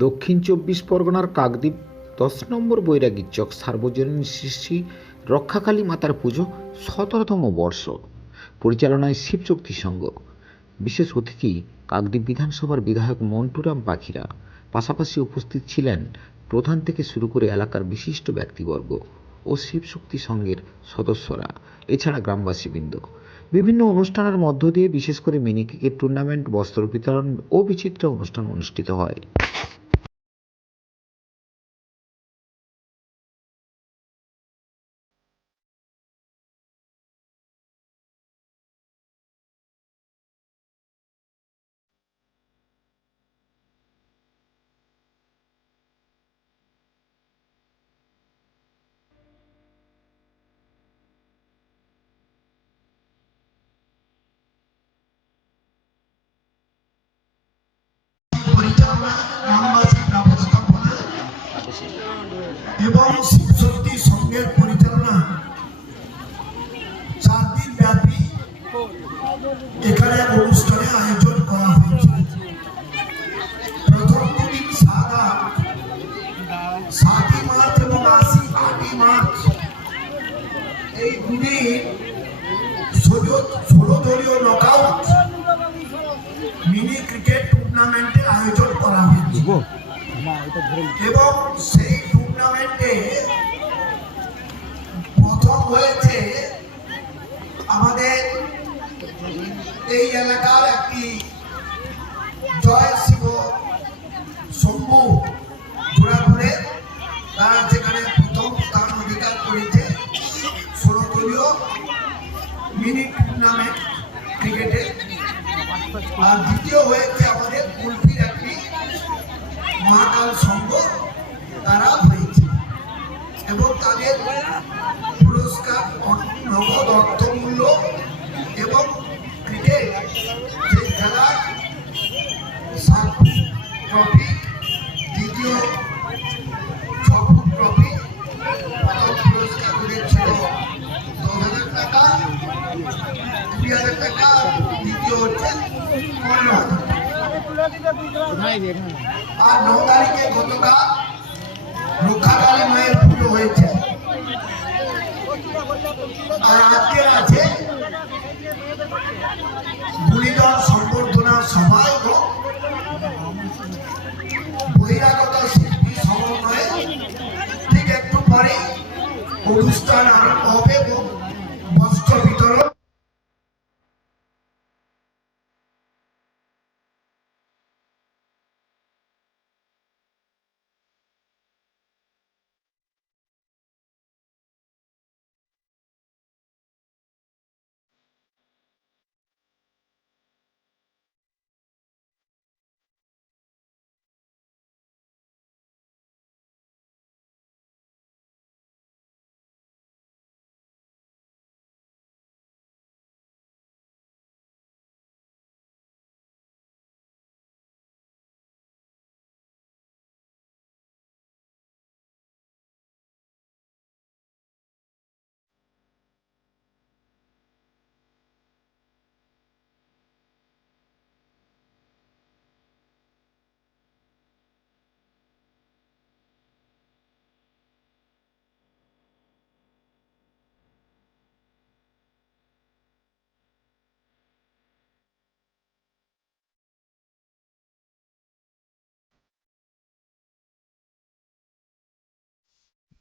দক্ষিণ ২৪ পরগনার কাকদ্বীপ ১০ নম্বর বৈরাগীর চক সার্বজনীন শ্রী শ্রী রক্ষাকালী মাতার পুজো ১৭তম বর্ষ। পরিচালনায় শিবশক্তি সংঘ। বিশেষ অতিথি কাকদ্বীপ বিধানসভার বিধায়ক মন্টুরাম পাখিরা। পাশাপাশি উপস্থিত ছিলেন প্রধান থেকে শুরু করে এলাকার বিশিষ্ট ব্যক্তিবর্গ ও শিবশক্তি সংঘের সদস্যরা, এছাড়া গ্রামবাসীবৃন্দ। বিভিন্ন অনুষ্ঠানের মধ্য দিয়ে বিশেষ করে মিনি ক্রিকেট টুর্নামেন্ট, বস্ত্র বিতরণ ও বিচিত্র অনুষ্ঠান অনুষ্ঠিত হয়। এবং শিবশক্তি সংঘের পরিচালনা 4 দিন ব্যাপী এখানে অনুষ্ঠানে আয়োজন করা হয়েছে। প্রথম দিন 7ই মার্চ এবং 8ই মার্চ এই দুদিন 16 দলীয় নকআউট মিনি ক্রিকেট টুর্নামেন্টের আয়োজন করা হয়েছে এবং সেই টুর্নামেন্টে প্রথম হয়েছে আমাদের এই এলাকার একটি জয় শিব শম্ভু জোড়াপুরে, তারা যেখানে প্রথম স্থান অধিকার করেছে 16 দলীয় মিনি টুর্নামেন্ট ক্রিকেটে। আর দ্বিতীয় হয়েছে আমাদের কুলপির একটি মহাকাল সংঘ, তারা হয়েছে এবং তাদের পুরস্কার নগদ অর্থমূল্য এবং ক্রিকেট যে খেলা 7 ফুট ট্রফি, দ্বিতীয় 6 ফুট ট্রফি, প্রথম পুরস্কার ছিল 10,000 টাকা, 20,000 টাকা, দ্বিতীয় হচ্ছে 15,000 টাকা। আর 9 তারিখে গতকাল রক্ষাকালী মায়ের পুজো হয়েছে। আর আজকে আছে গুণীজন সম্বর্ধনা সভা এবং বহিরাগত শিল্পী সমন্বয়ে ঠিক একটু পরে অনুষ্ঠান আরম্ভ হবে এবং